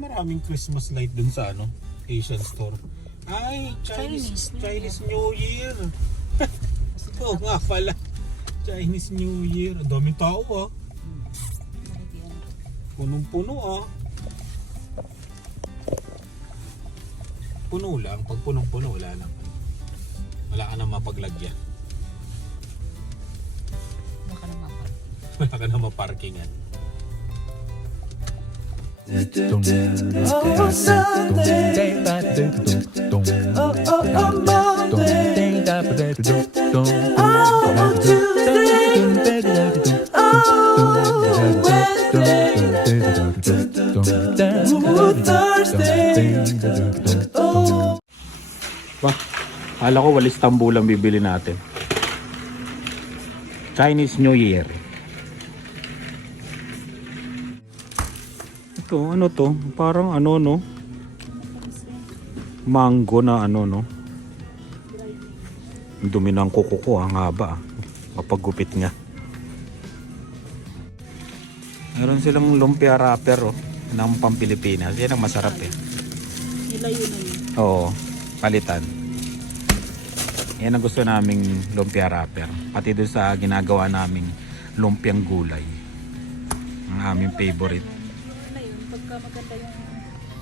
maraming Christmas light dun sa ano, Asian store? Ay, Chinese New Year. Oo nga pala. Chinese New Year. Ang daming tao ah. Punong-puno ah. Puno lang. Pag punong-puno, wala lang. Wala ka na mapaglagyan. Wala ka na maparkingan. Wah, akala ko walis tambo lang bibili natin. Chinese New Year. Ito, ano to? Parang ano no? Mango na ano no? Ang dumi ng kuko ko, ang haba. Mapagupit nga. Meron silang lumpia wrapper oh, ng Pampilipinas. Yan ang masarap eh. Nila yun eh. Oo, palitan. Yan ang gusto naming lumpia wrapper. Pati doon sa ginagawa naming lumpiang gulay. Ang aming favorite. Ano yun? Pagka maganda yung...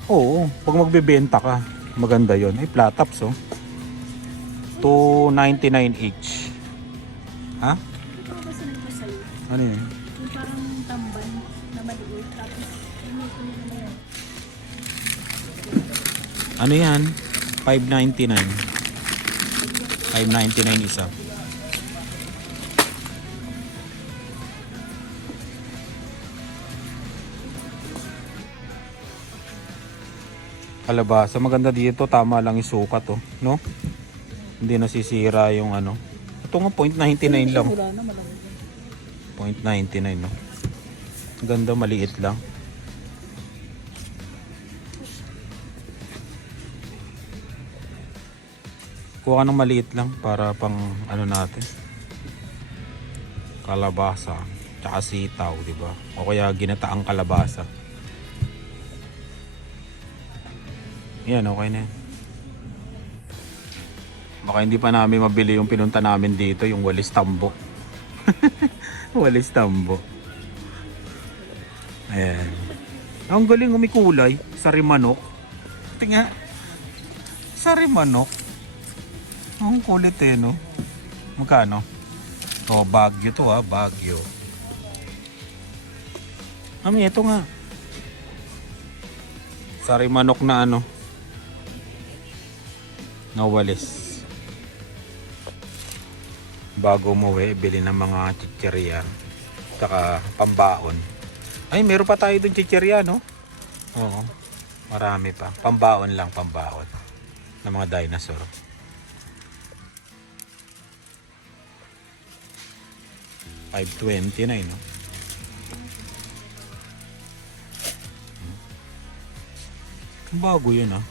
Oo, pag magbebenta ka, maganda yon. Ay, platops oh. $2.99 each. Ha? Ito ba sinabi ko sa'yo? Ano yun? Yung parang tamban na maliit. Tapos, inito nila na yan. Ano yan? $5.99. $5.99 isa. Kalabasa, maganda dito, tama lang yung sukat oh, no? Hindi nasisira yung ano. Ito nga $0.99 lang. Wala na, malaki. $0.99 no. Ganda, maliit lang. Kuha ka ng maliit lang para pang ano natin. Kalabasa, tsaka sitaw, di ba? O kaya ginataang kalabasa. Yan, okay na yan. Baka hindi pa namin mabili yung pinunta namin dito, yung walis tambo. Walis tambo. Ayan. Ang galing, umikulay. Sari manok. Tingnan. Sari manok. Ang kulit eh, no? Magkano? Oh, Baguio to ha, Baguio. Mami, ito nga. Sari manok na ano. Na walis. Bago umuwi, bili ng mga chichirya. Tsaka pambaon. Ay, meron pa tayo dun chichirya, no? Oo. Marami pa. Pambaon lang, pambaon. Ng mga dinosaur. $5.29, no? Bago yun, ah.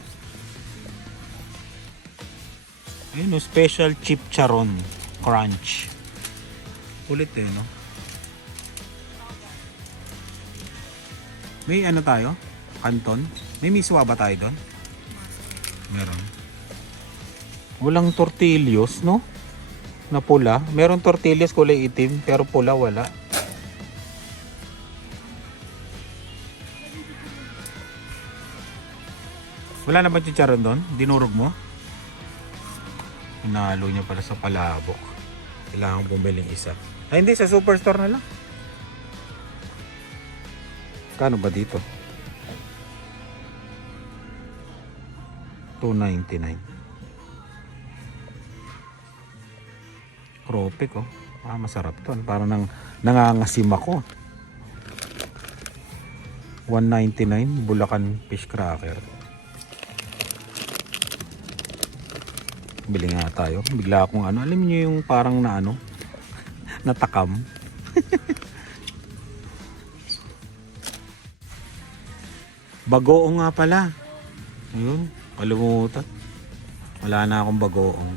Ayun, no? Special chip charon crunch. Ulit eh, no? May ano tayo? Canton? May miswa ba tayo doon? Meron. Walang tortillos, no? Na pula. Meron tortillas kulay itim, pero pula wala. Wala na ba chicharon doon? Dinurog mo? Hinalo niya para sa palabok. Kailangan bumiling isa. Ay hindi, sa superstore na lang. Kano ba dito? $2.99. Crope ko. Ah, masarap to. Parang nangangasim ako. $1.99 Bulacan fish cracker. Bili nga tayo. Bigla akong ano, alam niyo yung parang na ano, natakam. Bagoong nga pala. Ayun, kalimutan. Wala na akong bagoong.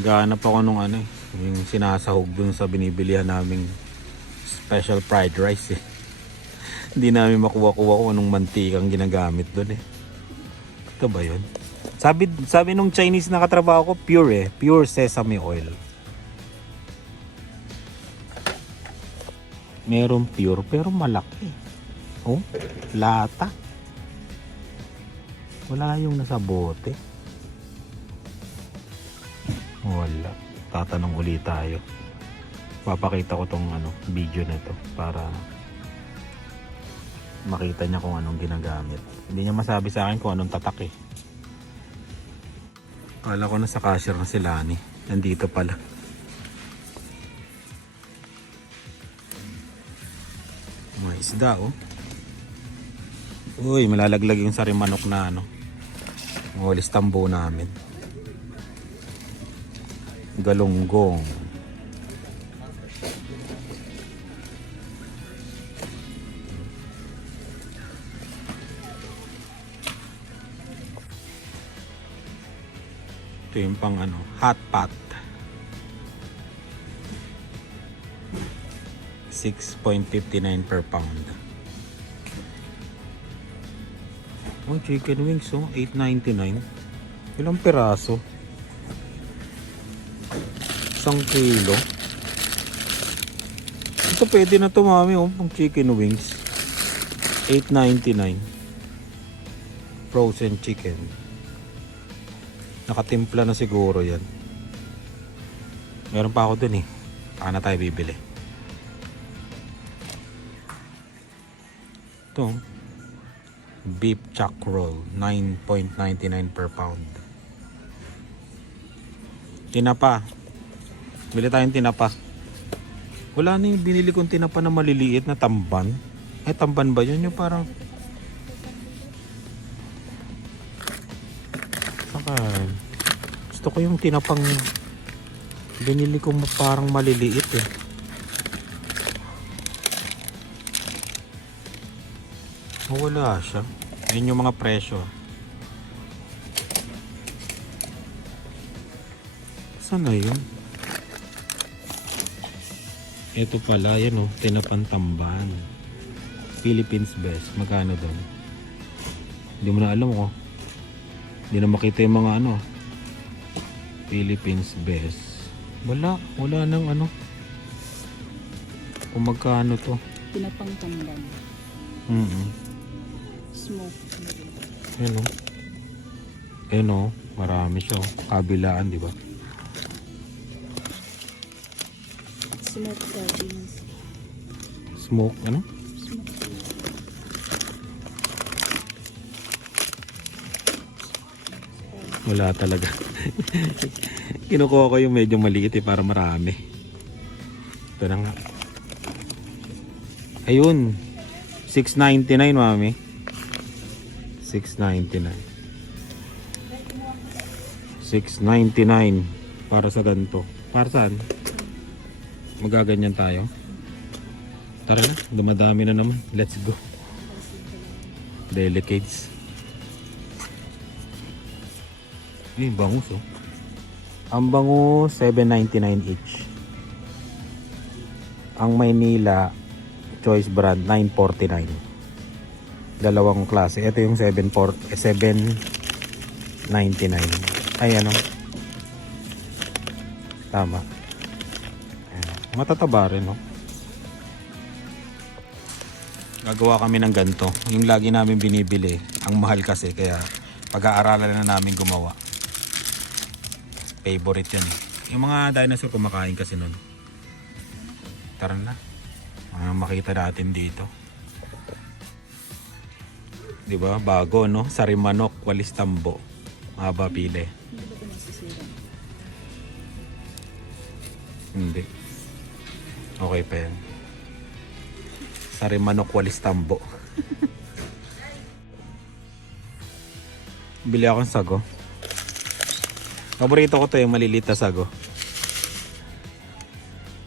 Gahanap ako nung ano eh, yung sinasahog dun sa binibilihan naming special fried rice eh. Hindi namin makuha-kuha kung anong mantikang ginagamit doon eh. Ito ba yun? Sabi nung Chinese na katrabaho ko, pure eh. Pure sesame oil. Meron pure pero malaki. Oh, lata. Wala yung nasa bote. Wala. Tatanong ulit tayo. Papakita ko tong video na to para makita niya kung anong ginagamit. Hindi niya masabi sa akin kung anong tatak eh. Kala ko nasa cashier na si Lani. Nandito pala. May isda oh. Uy, malalaglag yung sarimanok na Walis tambo namin. Galunggong. Ito yung pang hot pot. 6.59 per pound. Oh, chicken wings oh, 8.99. Ilang piraso? 1 kilo. Ito pwede na to mami oh, pang chicken wings. 8.99. Frozen chicken. Nakatimpla na siguro yan. Meron pa ako dun eh. Saka na tayo bibili. Ito. Beef chuck roll. 9.99 per pound. Tinapa. Bili tayong tinapa. Wala na yung binili kong tinapa na maliliit na tamban. Ay tamban ba yun? Yung parang gusto ko yung tinapang binili ko parang maliliit eh. Wala siya. Ayun yung mga presyo. Saan na yun? Ito pala yan oh, tinapang tamban. Philippines best. Magkano doon? Hindi mo na alam ko. Hindi na makita yung mga Philippines best. Wala nang kung magkano to. Tinapang tamban. Smoke. Ayun marami siya oh. Kabilaan, di ba? Smoke gardens. Smoke, Smoke. Wala talaga. Kinukuha ko yung medyo maliit eh para marami. Ito na nga. Ayun. 6.99 mami. 6.99. 6.99 para sa ganito. Para saan? Magaganyan tayo. Tara na, dumadami na naman. Let's go. Delicates. Eh, bangus oh. Ang bango 7.99 each. Ang Maynila Choice brand 9.49. Dalawang klase. Ito yung 7.99. Ay tama. Ayan. Matataba rin no. Gagawa kami ng ganito. Yung lagi namin binibili. Ang mahal kasi kaya pag-aaralan na namin gumawa. Favorite yan. Yung mga dinosaur kumakain kasi nun. Tara na. Makita natin dito. Diba? Bago no? Sarimanok, walis tambo. Mahaba pili. Hindi ba ito nasisira? Hindi. Okay pa yan. Sarimanok, walis tambo. Bili akong sago. Paborito ko to yung maliliit na sago.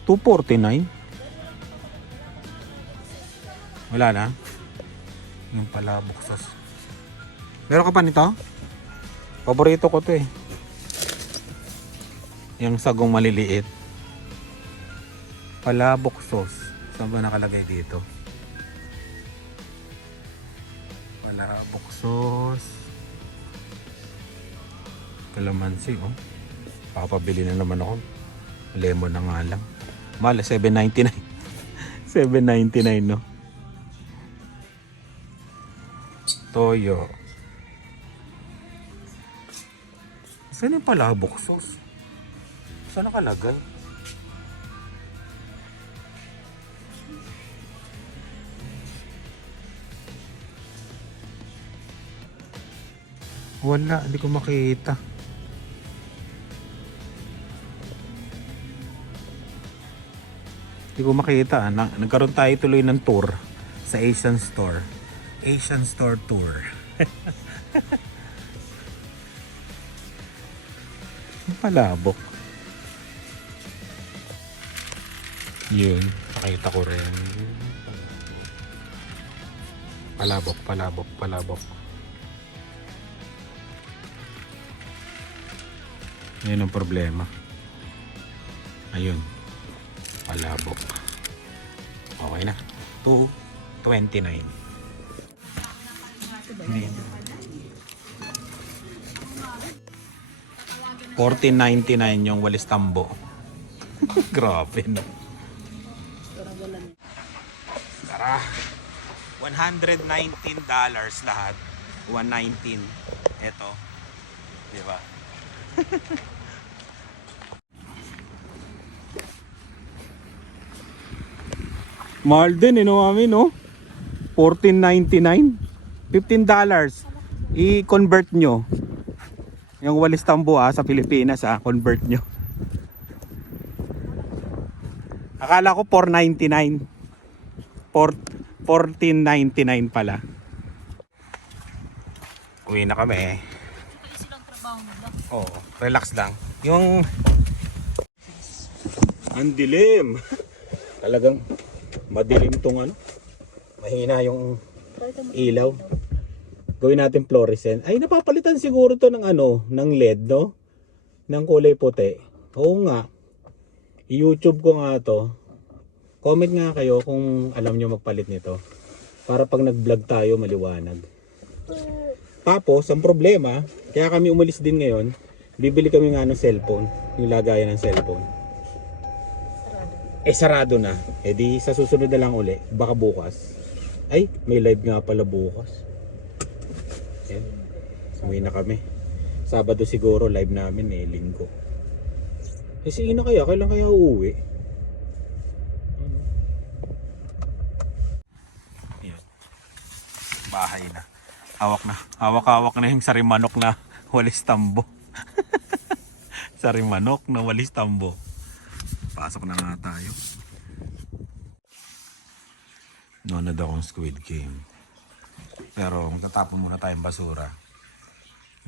2.49. Wala na. Yung palabok sauce. Meron ka pa nito? Paborito ko to eh. Yung sagong maliliit. Palabok sauce. Saan ba nakalagay dito? Palabok sauce. Kalamansi, oh. Papabili na naman ako. Lemon na nga lang. Mahal, $7.99. $7.99, no? Toyo. Saan yung palabok sauce? Saan nakalagay? Wala, hindi ko makita. Hindi ko makita. Nagkaroon tayo tuloy ng tour sa Asian Store. Asian Store Tour. Palabok. Yun, nakita ko rin. Palabok, palabok, palabok. Yun ang problema. Ayun. Palabok. Okay na. $2.29. $14.99 yung walis tambo. Grabe, no? Tara. $119 lahat. $119. Ito. Diba? Mahal din, no, mami, no? $14.99. $15. I-convert nyo. Yung walis tambo sa Pilipinas convert nyo. Akala ko $4.99. $14.99 pala. Uwi na kami. Oo, relax lang. Yung ang dilim. Talagang madilim tong mahina yung ilaw. Gawin natin fluorescent. Ay, napapalitan siguro to ng ng LED, no? Ng kulay puti. Oo nga. I-YouTube ko nga to. Comment nga kayo kung alam nyo magpalit nito. Para pag nag-vlog tayo, maliwanag. Tapos, ang problema, kaya kami umalis din ngayon, bibili kami nga ng cellphone. Yung lagayan ng cellphone. Sarado na. Di sa susunod na lang uli. Baka bukas. Ay, may live nga pala bukas. Yan. Uwi na kami. Sabado siguro live namin linggo. Si Ina kaya? Kailan kaya uuwi? Yan. Bahay na. Hawak na. Hawak-hawak na yung sarimanok na walis tambo. Sarimanok na walis tambo. Pasok na nga tayo. Nonood akong Squid Game. Pero magtatapon muna tayong basura.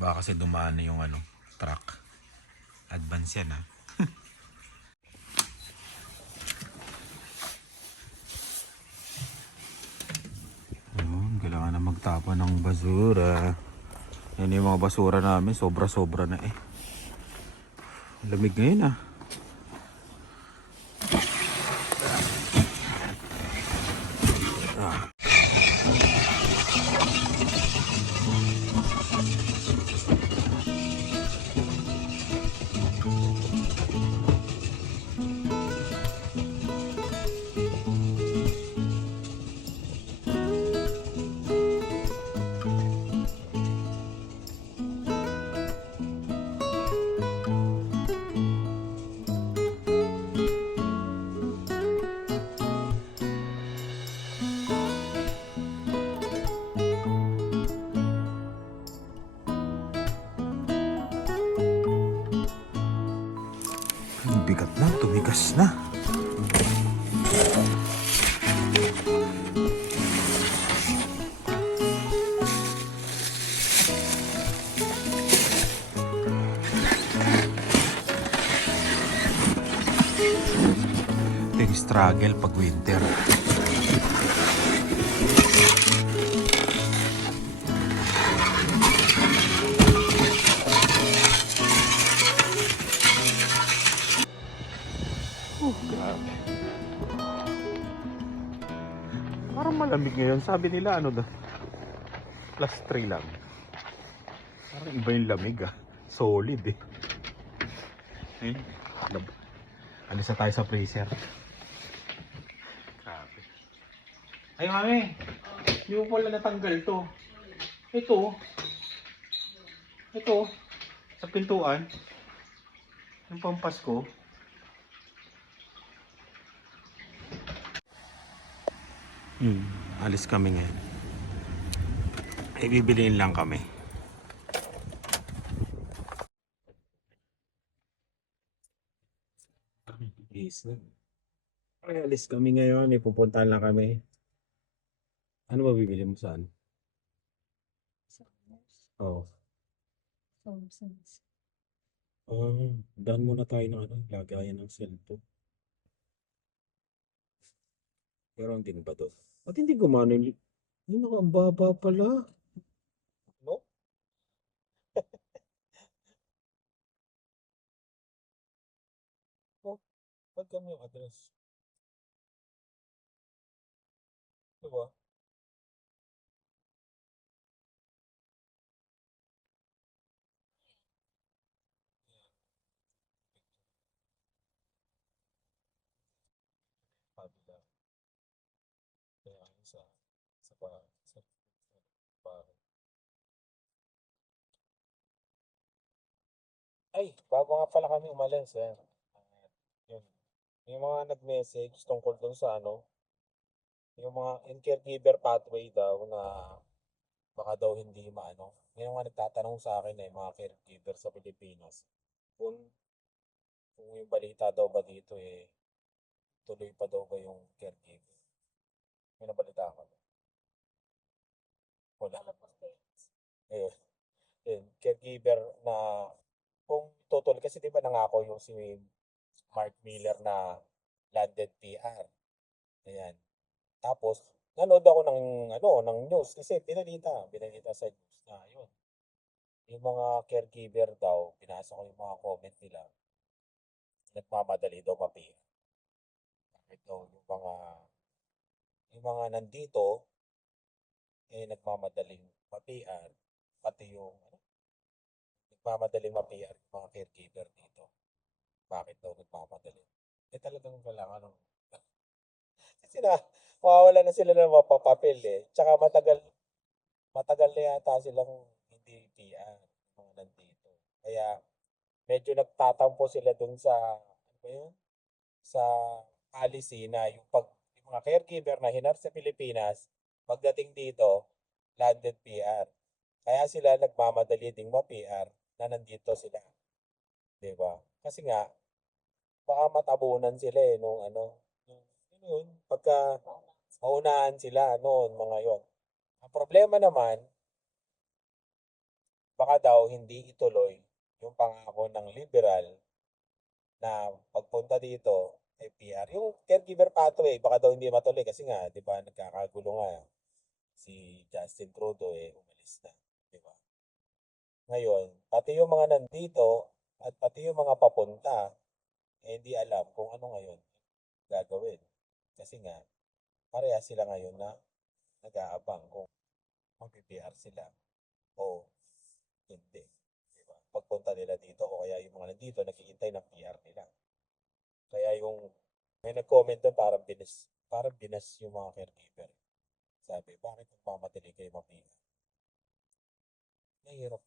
Baka kasi dumaan na yung truck. Advance yan Kailangan na magtapon ng basura. Yan yung mga basura namin. Sobra-sobra na Lamig ngayon Bigat na, tumigas na. Ito yung struggle pag winter. Grabe. Parang malamig ngayon. Sabi nila +3 lang. Parang iba yung lamig ah. Solid eh. Ayun. Alis na tayo sa freezer. Grabe. Ay mami, hindi mo pala natanggal to. Ito. Ito. Sa pintuan. Yung pampasko. Alis kami ngayon. Ay bibiliin lang kami. Yes. Ay alis kami ngayon. Ipupuntahan lang kami. Ano ba bibili mo saan? Oh. Thompsons. Daan muna tayo ng ano, lagayan ng cellphone. Pero hindi ba to? At hindi gumana yung... Yun ako, ang baba pala. No? Oh, ba't kami yung address? Diba? Kabila. Kaya sa pa, pa. Ay, bago nga pala kami umalis eh. Yun. Yung mga nag-message tungkol dun sa ano, yung mga in caregiver pathway daw na baka daw hindi maano. Yung mga nagtatanong sa akin eh, mga caregiver sa Pilipinas. Kung, kung yung balita daw ba dito eh, tuloy pa daw ba yung caregiver? May nabalita ka ba? Wala. Eh, yun, caregiver na kung tutuloy, kasi di ba nangako yung si Mark Miller na landed PR. Ayan. Tapos, nanood ako ng, ano, ng news kasi pinalita sa news na yun. Yung mga caregiver daw, binasa ko yung mga comment nila, nagmamadali daw ma-PR. Bakit daw yung mga nandito, eh, nagmamadaling ma-PR, pati yung, ano, nagmamadaling ma-PR yung mga caregiver dito. Bakit daw nagmamadali? Eh, talagang kailangan ng, kasi mawawala na sila ng mapapapil eh. Tsaka matagal na yata silang hindi PR, mga nandito. Kaya, medyo nagtatampo sila dun sa, ano ba yun? Sa policy na yung mga caregiver na hinar sa Pilipinas, pagdating dito, landed PR. Kaya sila nagmamadali ding ma-PR na nandito sila. 'Di ba? Kasi nga, baka matabunan sila eh, nung ano, yun, pagka maunahan sila noon, mga yon. Ang problema naman, baka daw hindi ituloy yung pangako ng liberal na pagpunta dito ay PR. Yung caregiver pathway, baka daw hindi matuloy kasi nga, di ba, nagkakagulo nga si Justin Trudeau eh, umalis na. Di ba? Ngayon, pati yung mga nandito at pati yung mga papunta, eh, hindi alam kung ano ngayon gagawin. Kasi nga, pareha sila ngayon na nag-aabang kung mag-PR sila o hindi. Di ba? Pagpunta nila dito o kaya yung mga nandito naghihintay ng PR nila. Kaya yung may nag-comment doon parang binas yung mga caregiver. Sabi, bakit nagmamadali kayo ma-PR? Mahirap.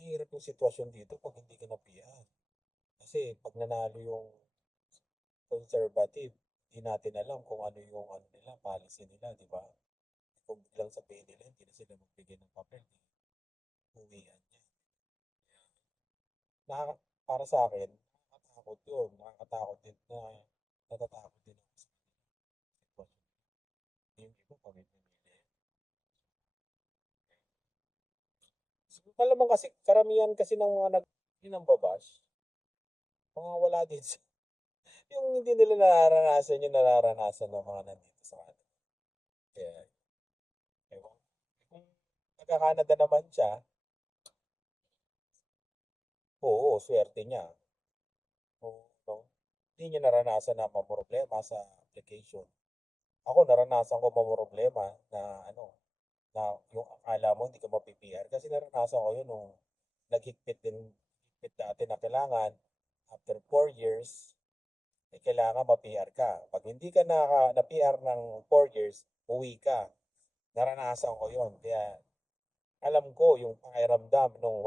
Mahirap yung sitwasyon dito pag hindi ka na-PR. Kasi pag nanalo yung conservative, hindi natin alam kung ano yung ano nila, policy nila, di ba? Kung biglang sabihin nila, hindi na sila magbigay ng papel, uwian niya. Para sa akin, nakakatakot yun. Nakakatakot din na natatakot din ako sa sitwasyon. Yung iba pamimili. Malamang kasi, karamihan kasi ng mga yun ang babash, mga wala din yung hindi nila nararanasan yung nararanasan ng mga nandito sa atin. Kaya, ewan. Kung taga-Canada naman siya, oo, swerte niya. Oo, no? Hindi niya naranasan na mamroblema sa application. Ako naranasan ko mamroblema na ano, na yung akala mo hindi naranasan ko yun nung higpit dati na kailangan after 4 years, kailangan ma-PR ka. Pag hindi ka na-PR ng 4 years, uwi ka. Naranasan ko yun. Kaya alam ko yung pakiramdam nung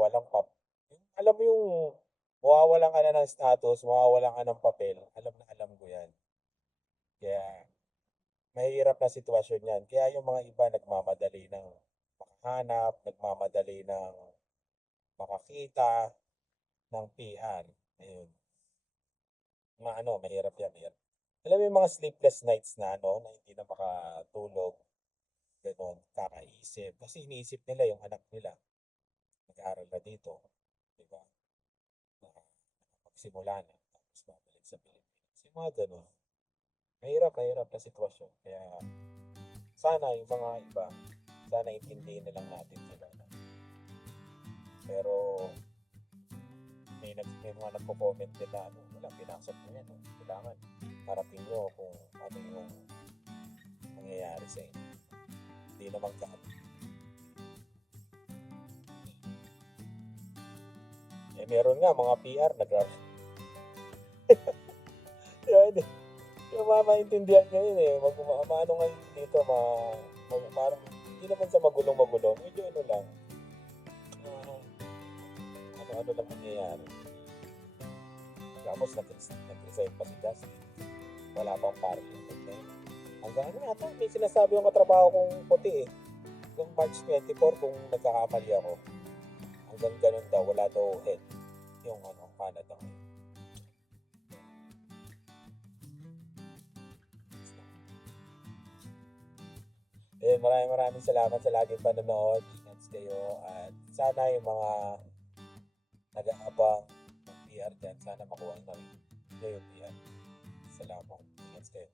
alam mo yung mawawalan ka na ng status, mawawalan ka ng papel. Alam ko yan. Kaya mahirap na sitwasyon yan. Kaya yung mga iba nagmamadali ng makahanap, nagmamadali ng makakita ng PR. Ayun. Mahirap yan. Mahirap. Alam mo yung mga sleepless nights na na hindi na makatulog, gano'n, kakaisip. Kasi iniisip nila yung anak nila, nag-aaral na dito, di ba? Nakapagsimula na, tapos babalik sa Pilipinas. Yung mga gano'n. Mahirap na sitwasyon. Kaya sana yung mga iba, sana intindihin na lang natin sila. Pero may mga nagko-comment din na wala, pinasok mo yan. Kailangan harapin nyo kung ano yung mangyayari sa inyo. Hindi naman kami. Meron nga mga PR Yan, yung mamaintindihan ngayon maano ngayon dito, parang hindi naman sa magulong-magulong. Medyo lang. Ano lang nangyayari. Tapos nag-resign pa si Gus. Wala pang parking. Hanggang may sinasabi yung katrabaho kong puti Hanggang March 24 kung nagkakamali ako. Hanggang ganun daw, wala daw head. Yung Canada. Maraming salamat sa laging panonood. Ingat kayo at sana yung mga nag-aabang ng PR dyan, sana makuha na rin yung PR. Salamat. Ingat kayo.